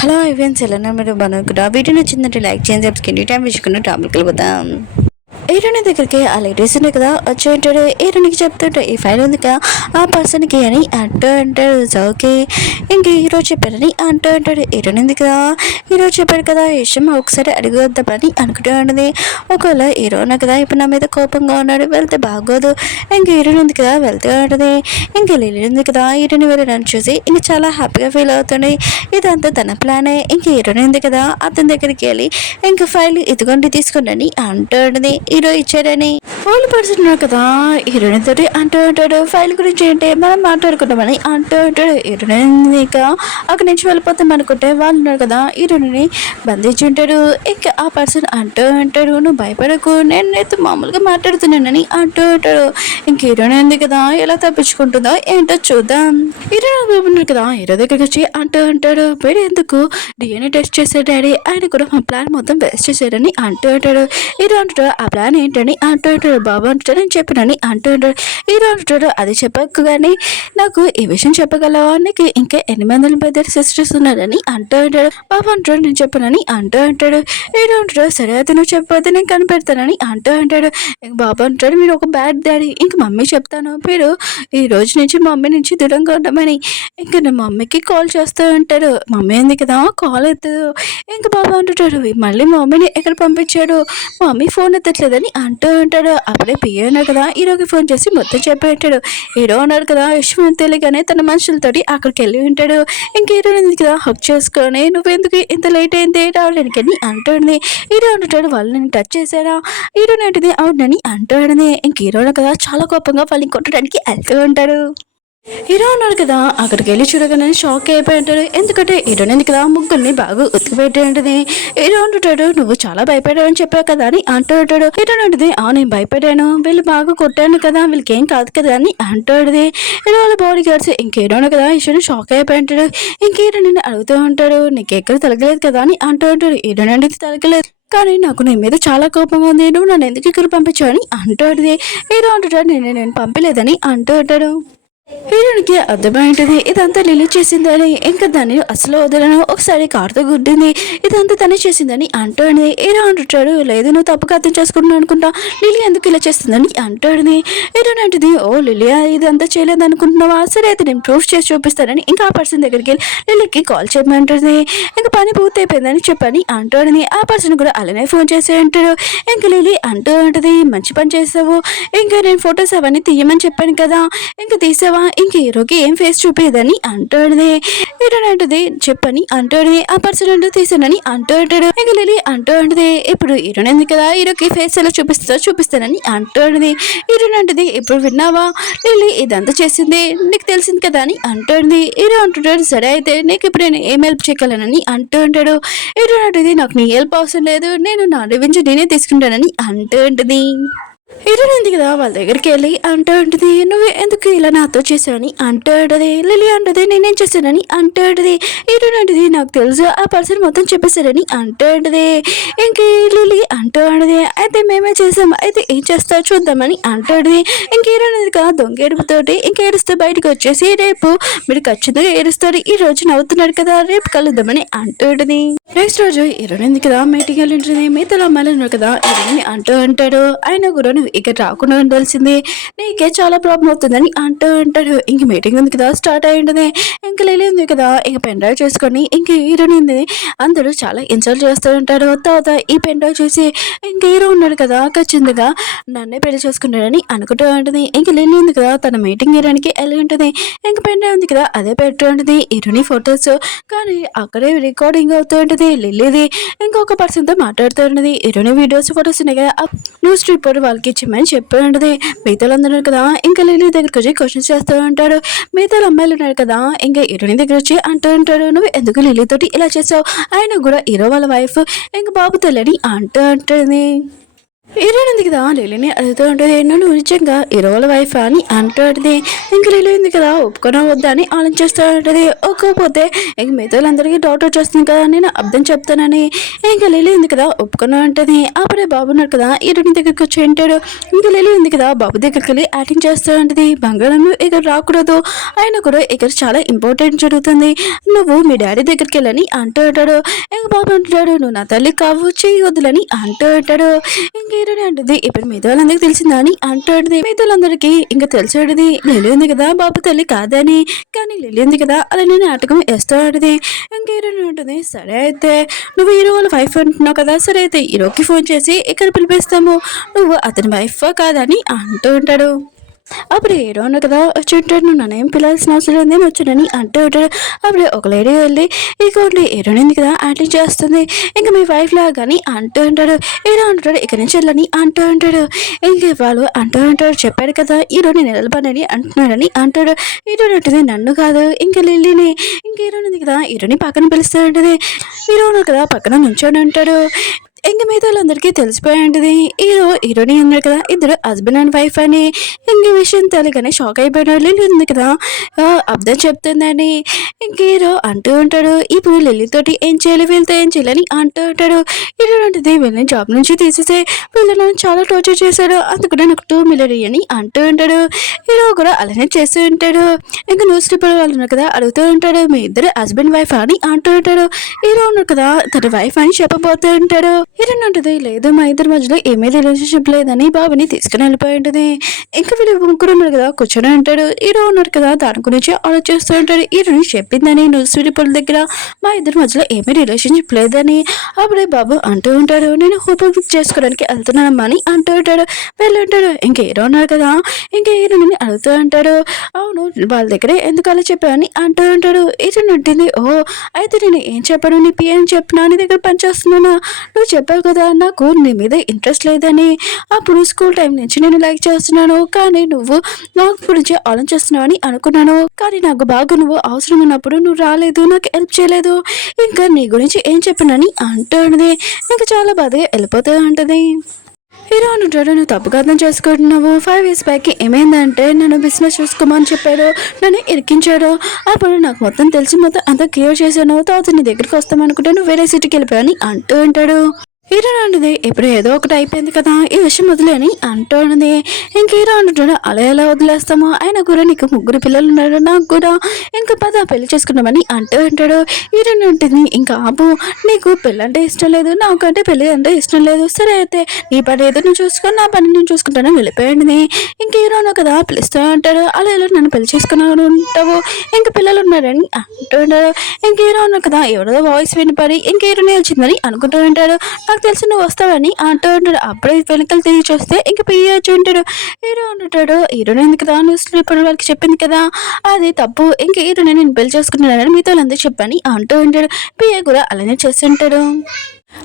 Hello Evans ఎలా మీరు బాగున్నా వీడియో నచ్చిందంటే లైక్ చేయండి సబ్స్క్రైబ్ టైం వేసుకున్న టాపిక్ వెళ్ళిపోతాం. హీరోని దగ్గరికి ఆ లేడీస్ ఉంది కదా వచ్చి ఉంటాడు. హీరోనికి చెప్తుంటే ఈ ఫైల్ ఉంది కదా ఆ పర్సన్కి అని అంటూ అంటాడు. ఓకే ఇంక హీరో చెప్పారని అంటూ అంటాడు. హీరోని ఉంది కదా హీరో చెప్పాడు కదా విషయం ఒకసారి అడిగొద్దామని అనుకుంటూ ఉంటుంది. ఒకవేళ హీరోనే కదా ఇప్పుడు నా మీద కోపంగా ఉన్నాడు వెళ్తే బాగోదు. ఇంక హీరోని ఉంది కదా వెళ్తూ ఉంటుంది. ఇంక లిల్లీ ఉంది కదా హీరోని వెళ్ళడానికి చూసి ఇంక చాలా హ్యాపీగా ఫీల్ అవుతుంది. ఇదంతా తన ప్లానే. ఇంక హీరోని ఉంది కదా అతని దగ్గరికి వెళ్ళి ఇంక ఫైల్ ఇదిగోండి తీసుకోండి అని అంటూ ఉంటుంది. హీరో ఇచ్చాడని ఓల్డ్ పర్సన్ ఉన్నారు కదా హీరోయిన్ తోటి అంటూ ఉంటాడు. ఫైల్ గురించి ఏంటి మనం మాట్లాడుకుంటామని అంటూ ఉంటాడు. హీరోయిన్ ఇక అక్కడి నుంచి వెళ్ళిపోతాం అనుకుంటే వాళ్ళు ఉన్నారు కదా హీరోయిన్ని బంధించి ఉంటాడు. ఇంకా ఆ పర్సన్ అంటూ ఉంటాడు నువ్వు భయపడకు నేను నీతో మామూలుగా మాట్లాడుతున్నానని అంటూ ఉంటాడు. ఇంక హీరోయిన్ ఉంది కదా ఎలా తప్పించుకుంటుందో ఏంటో చూద్దాం. హీరోయిన్ ఉన్నారు కదా హీరో దగ్గరికి వచ్చి అంటూ ఉంటాడు మీరు ఎందుకు డిఎన్ఏ టెస్ట్ చేశాడు డాడీ ఆయన కూడా మా ప్లాన్ మొత్తం వేస్ట్ చేశాడని అంటూ ఉంటాడు. హీరో అంటాడు ఆ ప్లాన్ ఏంటని అంటూ ఉంటాడు. బాబు అంటాడు నేను చెప్పినని అంటూ ఉంటాడు. హీరో అంటాడు అది చెప్పకు కానీ నాకు ఈ విషయం చెప్పగలవా నీకు ఇంకా 800 సిస్టర్స్ ఉన్నారని అంటూ ఉంటాడు. బాబు అంటాడు నేను చెప్పనని అంటూ ఉంటాడు. హీరో అంటాడు సరే అయితే నువ్వు చెప్పకపోతే నేను కనిపెడతానని అంటూ ఉంటాడు. ఇంక బాబు అంటాడు మీరు ఒక బ్యాడ్ డాడీ ఇంక మమ్మీ చెప్తాను మీరు ఈ రోజు నుంచి మమ్మీ నుంచి దూరంగా ఉండమని. ఇంకా నా మమ్మీకి కాల్ చేస్తూ ఉంటాడు. మమ్మీ ఉంది కదా కాల్ ఎత్తదు. ఇంక బాబు అంటుంటాడు మళ్ళీ మమ్మీని ఎక్కడ పంపించాడు మమ్మీ ఫోన్ ఎత్తట్లేదని అంటూ ఉంటాడు. అప్పుడే పిఏ ఉన్నాడు కదా హీరోకి ఫోన్ చేసి మొత్తం చెప్పి ఉంటాడు. హీరో ఉన్నాడు కదా విషయం తెలియగానే తన మనుషులతోటి అక్కడికి వెళ్ళి ఉంటాడు. ఇంక హీరో ఉంది కదా హక్ చేసుకొని నువ్వెందుకు ఇంత లేట్ అయింది రావడానికి అని అంటుంది. హీరో అంటాడు వాళ్ళు నేను టచ్ చేశారా హీరో ఏంటిది అవునని అంటాడని. ఇంక హీరో కదా చాలా కోపంగా వాళ్ళని కొట్టడానికి వెళ్తూ ఉంటాడు. హీరో ఉన్నాడు కదా అక్కడికి వెళ్ళి చూడగానే షాక్ అయిపోయి ఉంటాడు. ఎందుకంటే హీరోని కదా ముగ్గురిని బాగా ఉతికిపెట్టి ఉంటుంది. హీరో అంటుంటాడు నువ్వు చాలా భయపడావు అని చెప్పావు కదా అని అంటూ ఉంటాడు. హీరో అంటుంది నేను భయపడాను వీళ్ళు బాగా కొట్టాను కదా వీళ్ళకి ఏం కాదు కదా అని అంటాడుది. హీరో వాళ్ళ బాడీ గార్డ్స్ ఇంక హీరోను కదా హీరోని షాక్ అయిపోయి ఉంటాడు. ఇంక హీరో నిన్ను అడుగుతూ ఉంటాడు నీకు ఎక్కడ తలగలేదు కదా అని అంటూ ఉంటాడు. హీరో నుండి తలగలేదు కానీ నాకు నీ మీద చాలా కోపంగా ఉంది నువ్వు నన్ను ఎందుకు ఇక్కడ పంపించావు అని అంటాడుది. హీరో అంటుంటాడు నేను పంపలేదని అంటూ ఉంటాడు. హీరోనికి అర్థమైంటుంది ఇదంతా లిల్లీ చేసిందని. ఇంకా దాన్ని అసలు వదలను ఒకసారి కారుతో గుడ్డింది ఇదంతా తనే చేసిందని అంటాడు. హీరో అంటుంటాడు లేదు నువ్వు తప్పుగా అర్థం చేసుకుంటున్నావు అనుకుంటా లిల్లీ ఎందుకు ఇలా చేస్తుందని అంటాడు. హీరో అంటుంది ఓ లిల్లీ ఇదంతా చేయలేదు అనుకుంటున్నావా సరే అయితే నేను ప్రూఫ్ చేసి చూపిస్తానని ఇంకా ఆ పర్సన్ దగ్గరికి వెళ్ళి లిల్లీకి కాల్ చేయమంటుంది. ఇంకా పని పూర్తి అయిపోయిందని చెప్పని అంటాడు. ఆ పర్సన్ కూడా అలానే ఫోన్ చేసి అంటాడు. ఇంకా లిల్లీ అంటూ ఉంటుంది మంచి పని చేసావు ఇంకా నేను ఫొటోస్ అవన్నీ తీయమని చెప్పాను కదా ఇంకా తీసావా ఇంక హీరోకి ఏం ఫేస్ చూపేదని అంటాడుది. హీరో అంటది చెప్పని అంటాడు. ఆ పర్సన్ అంటూ తీసానని అంటూ ఉంటాడు. ఇంక లిల్లీ అంటూ ఉంటుంది ఇప్పుడు హీరోన్ ఉంది కదా హీరోకి ఫేస్ ఎలా చూపిస్తానని అంటాడుది. హీరోన్ అంటది ఇప్పుడు విన్నావా లిల్లీ ఇదంతా చేసింది నీకు తెలిసింది కదా అని అంటుంది. హీరో అంటుంటాడు సరే అయితే నీకు ఇప్పుడు నేను ఏం హెల్ప్ చేయగలనని అంటూ ఉంటాడు. హీరో అంటది నాకు నీ హెల్ప్ అవసరం లేదు నేను నా రివెంజ్ నేనే తీసుకుంటానని అంటూ ఉంటుంది. హీరోయిన్ ఉంది కదా వాళ్ళ దగ్గరికి వెళ్ళి అంటూ ఉంటుంది నువ్వు ఎందుకు ఇలా నాతో చేశావని అంటాడుది. లిల్లీ అంటది నేనేం చేశానని అంటాడుది. హీరోయిన్ అంటది నాకు తెలుసు ఆ పర్సన్ మొత్తం చెప్పేశారని అంటాడుది. ఇంక లిల్లీ అంటూ అంటది అయితే మేమే చేసాము అయితే ఏం చేస్తావు చూద్దామని అంటాడుది. ఇంక హీరోయిన్ ఉంది కదా దొంగ ఏడుపుతోటి ఇంక ఏడుస్తూ బయటకు వచ్చేసి రేపు మీరు ఖచ్చితంగా ఏడుస్తారు ఈ రోజు నవ్వుతున్నారు కదా రేపు కలుద్దామని అంటాడుది. నెక్స్ట్ రోజు హీరోయిన్ ఉంది కదా మీటింగ్ వెళ్ళి ఉంటుంది. మిగతా అమ్మాయిలు ఉన్నారు కదా హీరోయిన్ అంటూ అంటాడు ఆయన కూడా నువ్వు ఇక్కడ రాకుండా ఉండాల్సిందే నీకే చాలా ప్రాబ్లం అవుతుందని అంటూ అంటాడు. ఇంక మీటింగ్ ఉంది కదా స్టార్ట్ అయి ఉంటుంది. ఇంక లిల్లీ ఉంది కదా ఇంక పెన్ డ్రైవ్ చేసుకొని ఇంక హీరోయిన్ ఉంది అందరూ చాలా ఇన్సల్ట్ చేస్తూ ఉంటారు. తర్వాత ఈ పెన్ డ్రైవ్ చూసి ఇంక హీరో ఉన్నాడు కదా ఖచ్చితంగా నన్నే పెళ్లి చేసుకున్నాడని అనుకుంటూ ఉంటుంది. ఇంక లిల్లీ ఉంది కదా తన మీటింగ్ హీరోయిన్కి వెళ్ళి ఉంటుంది. ఇంక పెన్ డ్రైవ్ ఉంది కదా అదే పెట్టు ఉంటుంది హీరోని ఫొటోస్ కానీ అక్కడే రికార్డింగ్ అవుతూ ఉంటుంది లిల్లీది. ఇంకొక పర్సన్ తో మాట్లాడుతూ ఉంటుంది. హీరోని వీడియోస్ ఫొటోస్ ఉన్నాయి కదా న్యూస్ రిపోర్ట్ వాళ్ళకి ఇచ్చామని చెప్పి ఉంటుంది. మిగతాలు అందరూ కదా ఇంకా లిల్లీ దగ్గరికి వచ్చి క్వశ్చన్స్ చేస్తూ ఉంటాడు. మిగతాలు అమ్మాయిలు ఉన్నారు కదా ఇంకా హీరోని దగ్గర వచ్చి అంటూ ఉంటాడు నువ్వు ఎందుకు లిల్లీ తోటి ఇలా చేసావు ఆయన కూడా హీరో వాళ్ళ వైఫ్ ఇంకా బాబు తెల్లని అంటూ ఉంటుంది. హీరోయిన్ ఉంది కదా లిలీని అడుగుతూ ఉంటుంది, నన్ను నిజంగా హీరోల వైఫ్ అని అంటూ ఉంటుంది. ఇంక లిలీ ఉంది కదా ఒప్పుకున్నా వద్దా అని ఆలోచిస్తూ ఉంటుంది. ఒప్పుకోకపోతే ఇంక మిగతాలందరికీ డౌట్ వచ్చేస్తుంది కదా, నేను అర్థం చెప్తానని. ఇంకా లిలీ ఉంది కదా ఒప్పుకున్నా ఉంటుంది. అప్పుడే బాబు ఉన్నాడు కదా హీరోయిన్ దగ్గరికి వచ్చి ఉంటాడు. ఇంకా లిలీ ఉంది కదా బాబు దగ్గరికి వెళ్ళి యాక్టింగ్ చేస్తూ ఉంటుంది. బంగాళంలో ఇక్కడ రాకూడదు, ఆయన కూడా ఇక్కడ చాలా ఇంపార్టెంట్ జరుగుతుంది, నువ్వు మీ డాడీ దగ్గరికి వెళ్ళని అంటూ ఉంటాడు. ఇంక బాబు అంటున్నాడు, నువ్వు నా తల్లి కావు చేయొద్దులని అంటూ ఉంటాడు. ఇంక హీరోయిన్ అంటుంది, ఇప్పుడు మిగతా వాళ్ళందరికీ తెలిసిందా అని అంటాడుది. మిగతా వాళ్ళందరికీ ఇంకా తెలిసాడుది లిలీ ఉంది కదా బాబు తల్లి కాదని, కానీ లిలీ ఉంది కదా అలా నేను నాటకం వేస్తూ ఆడుది. ఇంక హీరోయిన్ ఉంటుంది, సరే అయితే నువ్వు హీరో వాళ్ళ వైఫ్ అంటున్నావు కదా, సరే అయితే హీరోకి ఫోన్ చేసి ఇక్కడ పిలిపిస్తాము, నువ్వు అతని వైఫ్ కాదని అంటూ ఉంటాడు. అప్పుడు హీరో అన్న కదా వచ్చి ఉంటాడు, నువ్వు నన్నేం పిలాల్సిన అవసరం లేదు నేను వచ్చానని అంటూ ఉంటాడు. అప్పుడు ఒక లేడీ వెళ్ళి ఇంకోటి హీరోయిన్ ఉంది కదా యాక్టింగ్ చేస్తుంది, ఇంకా మీ వైఫ్ లాగాని అంటూ ఉంటాడు. హీరో అంటాడు ఇక్కడి నుంచి వెళ్ళని అంటూ ఉంటాడు. ఇంక వాళ్ళు అంటూ ఉంటాడు, చెప్పాడు కదా హీరో నేను నిలబడని అంటున్నాడని అంటాడు. హీరోయిన్ అంటుంది, నన్ను కాదు ఇంకా లిల్లీని. ఇంక హీరోయిన్ ఉంది కదా హీరోని పక్కన పిలుస్తూ ఉంటుంది. హీరో కదా పక్కన నుంచొని ఉంటాడు. ఇంక మిగతా వాళ్ళందరికీ తెలిసిపోయి ఉంటుంది హీరోని ఉన్నారు కదా ఇద్దరు హస్బెండ్ అండ్ వైఫ్ అని. ఇంక విషయం తెలియగానే షాక్ అయిపోయిన లిల్లీ ఉంది కదా అర్థం చెప్తుందని. ఇంక హీరో అంటూ ఉంటాడు, ఇప్పుడు లిల్లీతోటి ఏం చేయాలి వీళ్ళతో ఏం చేయాలని అంటూ ఉంటాడు. హీరో ఉంటుంది, వీళ్ళని జాబ్ నుంచి తీసేసే, వీళ్ళను చాలా టార్చర్ చేశాడు, అందుకనే నాకు 2 మిలియన్ అని అంటూ ఉంటాడు. హీరో కూడా అలానే చేస్తూ ఉంటాడు. ఇంకా న్యూస్ పేపర్ వాళ్ళు ఉన్నారు కదా అడుగుతూ ఉంటాడు, మీ ఇద్దరు హస్బెండ్ వైఫ్ అని అంటూ ఉంటాడు. హీరో ఉన్నారు కదా తన వైఫ్ అని చెప్పబోతూ ఉంటాడు. హీరోయిన్ అంటది, లేదు మా ఇద్దరి మధ్యలో ఏమీ రిలేషన్షిప్ లేదని బాబుని తీసుకుని వెళ్ళిపోయి ఉంటుంది. ఇంకా వీళ్ళు ముగ్గురు ఉన్నారు కదా కూర్చొని ఉంటాడు. హీరో ఉన్నారు కదా దాని గురించి ఆలోచిస్తూ ఉంటాడు. హీరోని చెప్పిందని న్యూస్ పేపర్ దగ్గర మా ఇద్దరి మధ్యలో ఏమీ రిలేషన్షిప్ లేదని. అప్పుడే బాబు అంటూ ఉంటాడు, నేను హోప్ చేసుకోవడానికి వెళ్తున్నానమ్మా అని అంటూ ఉంటాడు. వెళ్ళుంటాడు. ఇంక హీరో ఉన్నారు కదా ఇంకా హీరోని అడుగుతూ ఉంటాడు, అవును వాళ్ళ దగ్గరే ఎందుకు అలా చెప్పావని అంటూ ఉంటాడు. హీరోయిన్ ఉంటుంది, ఓ అయితే నేను ఏం చెప్పాను నీ పిఏ అని చెప్పినా నీ దగ్గర పనిచేస్తున్నాను, నువ్వు చెప్పావు కదా నాకు నీ మీద ఇంట్రెస్ట్ లేదని, అప్పుడు స్కూల్ టైం నుంచి నేను లైక్ చేస్తున్నాను, కానీ నువ్వు నాకు గురించి ఆలోచిస్తున్నావు అని అనుకున్నాను, కానీ నాకు బాగా నువ్వు అవసరం ఉన్నప్పుడు నువ్వు రాలేదు, నాకు హెల్ప్ చేయలేదు, ఇంకా నీ గురించి ఏం చెప్పినని అంటుంది. ఇంకా చాలా బాధగా వెళ్ళిపోతూ ఉంటుంది. హీరో అంటాడు, నువ్వు తప్పుగా అర్థం చేసుకుంటున్నావు, 5 years బ్యాక్ ఏమైందంటే నన్ను బిజినెస్ చూసుకోమని చెప్పాడు, నన్ను ఇరికించాడు, అప్పుడు నాకు మొత్తం తెలిసి మొత్తం అంతా క్లియర్ చేశాను, తర్వాత నీ దగ్గరికి వస్తామనుకుంటే నువ్వు వేరే సిటీకి వెళ్ళిపోయావని అంటూ ఉంటాడు. హీరో అంటుంది, ఇప్పుడు ఏదో ఒకటి అయిపోయింది కదా ఈ విషయం వదిలేని అంటూ ఉన్నది. ఇంక హీరో అంటాడు, అలా ఎలా వదిలేస్తామో, ఆయన కూడా నీకు 3 పిల్లలు ఉన్నారు, నాకు కూడా ఇంకా పద పెళ్లి చేసుకున్నామని అంటూ ఉంటాడు. హీరోయిన్ ఉంటుంది, ఇంకా ఆపు, నీకు పెళ్ళి అంటే ఇష్టం లేదు, నాకంటే పెళ్లి అంటే ఇష్టం లేదు, సరే అయితే నీ పని ఏదో నువ్వు చూసుకొని నా పని నేను చూసుకుంటాను వెళ్ళిపోయింది. ఇంక హీరోను కదా పిలుస్తూ ఉంటాడు, అలా ఎలా నన్ను పెళ్లి చేసుకున్నాను ఉంటావు, ఇంక పిల్లలు ఉన్నారని అంటూ ఉంటాడు. ఇంక హీరో ఉన్నా కదా ఎవరిదో వాయిస్ వినిపడి ఇంక హీరోనే వచ్చిందని అనుకుంటూ ఉంటాడు. నాకు తెలిసి నువ్వు వస్తావని అంటూ ఉంటాడు. అప్పుడే వెనకలు తిరిగి చూస్తే ఇంక పియ్య వచ్చి ఉంటాడు. హీరో అంటాడు, హీరోని ఎందుకు కదా న్యూస్ పేపర్ వాళ్ళకి చెప్పింది కదా అది తప్పు, ఇంక హీరోని నేను పెళ్లి చేసుకుంటున్నానని మీతో వాళ్ళందరూ చెప్పని అంటూ ఉంటాడు. పియ్య కూడా అలానే చేస్తూ ఉంటాడు.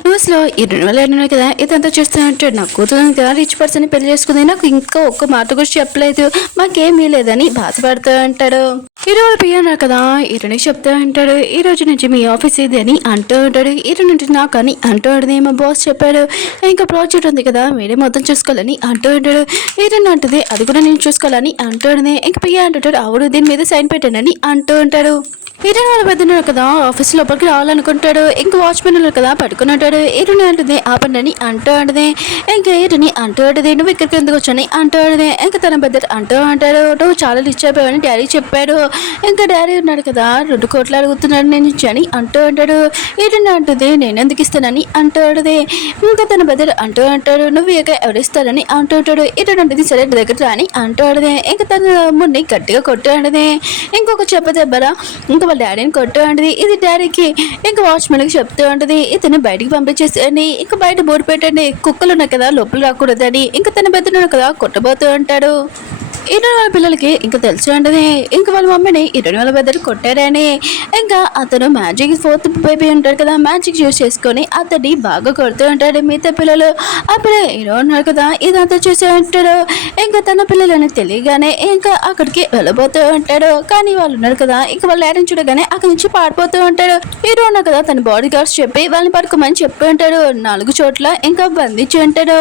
న్యూస్లో ఈ 2002 కదా ఇదంతా చూస్తూ ఉంటాడు, నాకు కూతురు కదా రిచ్ పర్సన్ పెళ్లి చేసుకుంది, నాకు ఇంకా ఒక్క మాట గురించి చెప్పలేదు, మాకేమీ లేదని బాధపడుతూ ఉంటాడు. హీరో వాళ్ళ పియ్యన్నారు కదా హీరోని చెప్తూ ఉంటాడు, ఈ రోజు నుంచి మీ ఆఫీస్ ఇది అని అంటూ ఉంటాడు. హీరో నుంచి నాకు అని అంటూ ఉంటుంది, మా బాస్ చెప్పాడు ఇంకా ప్రాజెక్ట్ ఉంది కదా మీరే మొత్తం చూసుకోవాలని అంటూ ఉంటాడు. హీరోని అంటుంది, అది కూడా నేను చూసుకోవాలని అంటూ ఉంటుంది. ఇంక పియ్య అంటుంటాడు, అవును దీని మీద సైన్ పెట్టానని అంటూ ఉంటాడు. హీరోని వాళ్ళ పెద్దన్నాడు కదా ఆఫీస్ లోపలికి రావాలనుకుంటాడు. ఇంకా వాచ్మెన్ ఉన్నారు కదా పట్టుకుని ఉంటాడు. హీరోని అంటుంది, ఆపండి అని అంటూ ఉంటుంది. ఇంకా హీరోని అంటూ ఉంటుంది, నువ్వు ఇక్కడికి ఎందుకు వచ్చాని అంటూ ఉంటుంది. ఇంకా తన పెద్ద అంటూ అంటాడు, నువ్వు చాలా రిచ్ అయిపోయావని డాడీ చెప్పాడు, ఇంకా డాడీ ఉన్నాడు కదా 2 కోట్లు అడుగుతున్నాడు నేను ఇచ్చాని అంటూ ఉంటాడు. హీరోని అంటుంది, నేను ఎందుకు ఇస్తానని అంటూ ఉంటుంది. ఇంకా తన పెద్ద అంటూ అంటాడు, నువ్వు ఇక ఎవరిస్తారని అంటూ ఉంటాడు. హీరోని అంటుంది, సరే దగ్గర రాని అంటూ ఉంటుంది. ఇంకా తన మున్ని గట్టిగా కొట్టు అంటది. ఇంకొక చెప్ప దెబ్బరా ఇంకా వాళ్ళ డాడీని కొట్టు అంటది. ఇది డాడీకి ఇంకా వాచ్మెన్కి చెప్తూ ఉంటుంది, ఇతను బయటికి పంపించేసి ఇంకా బయట బోర్డు పెట్టండి, కుక్కలు ఉన్నాయి కదా లోపల రాకూడదని. ఇంకా తన పెద్దను కదా కొట్టబోతూ ఉంటాడు. హీరోయిన్ వాళ్ళ పిల్లలకి ఇంకా తెలిసి ఉంటుంది ఇంకా వాళ్ళ మమ్మీని హీరోయిన్ వాళ్ళ పెద్దలు కొట్టారని. ఇంకా అతను మ్యాజిక్ ఫోర్త్ బేబీ ఉంటాడు కదా, మ్యాజిక్ యూస్ చేసుకొని అతన్ని బాగా కొడుతూ ఉంటాడు. మిగతా పిల్లలు అప్పుడే హీరో ఉన్నాడు కదా ఇదంతా చూసే ఉంటాడు. ఇంకా తన పిల్లలని తెలియగానే ఇంకా అక్కడికి వెళ్ళబోతూ ఉంటాడు. కానీ వాళ్ళు ఉన్నారు కదా ఇంకా వాళ్ళ డాడీని చూడగానే అక్కడి నుంచి పారిపోతూ ఉంటాడు. హీరో ఉన్నాడు కదా తన బాడీ గార్డ్స్ చెప్పి వాళ్ళని పడుకోమని చెప్పి ఉంటాడు. 4 చోట్ల ఇంకా బంధించి ఉంటాడు.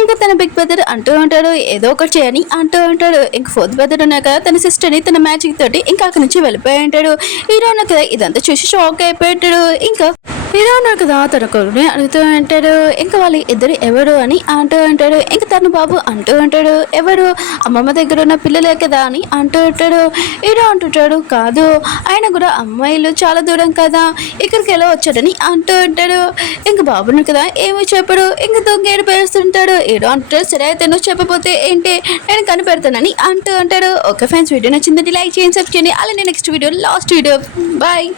ఇంకా తన బిగ్ బ్రదర్ అంటూ ఉంటాడు ఏదో ఒకటి చేయని అంటూ ఉంటాడు. ఇంకా ఫోర్త్ బ్రదర్ ఉన్నా కదా తన సిస్టర్ని తన మ్యాజిక్ తోటి ఇంకా అక్కడి నుంచి వెళ్ళిపోయి ఉంటాడు. హీరో ఉన్నా కదా ఇదంతా చూసి షాక్ అయిపోయాడు. ఇంకా హీరో ఉన్నాడు కదా తన కొడుకుని అడుగుతూ ఉంటాడు ఇంకా వాళ్ళ ఇద్దరు ఎవరు అని అంటూ ఉంటాడు. ఇంకా తన బాబు అంటూ ఉంటాడు ఎవరు అమ్మమ్మ దగ్గర ఉన్న పిల్లలే కదా అని అంటూ ఉంటాడు. హీరో అంటుంటాడు కాదు ఆయన కూడా అమ్మాయిలు చాలా దూరం కదా ఇక్కడికి ఎలా వచ్చాడని అంటూ ఉంటాడు. ఇంకా బాబుని కదా ఏమో చెప్పడు. ఇంకా దొంగేడు పేరుస్తుంటాడు. హీరో అంటాడు సరే అయితే నువ్వు చెప్పబోతే ఏంటి నేను కనిపెడతానని అంటూ ఉంటాడు. ఓకే ఫ్రెండ్స్ వీడియో నచ్చిందంటే లైక్ చేయండి, సబ్స్క్రైబ్ చేయండి. అలానే next video last video bye.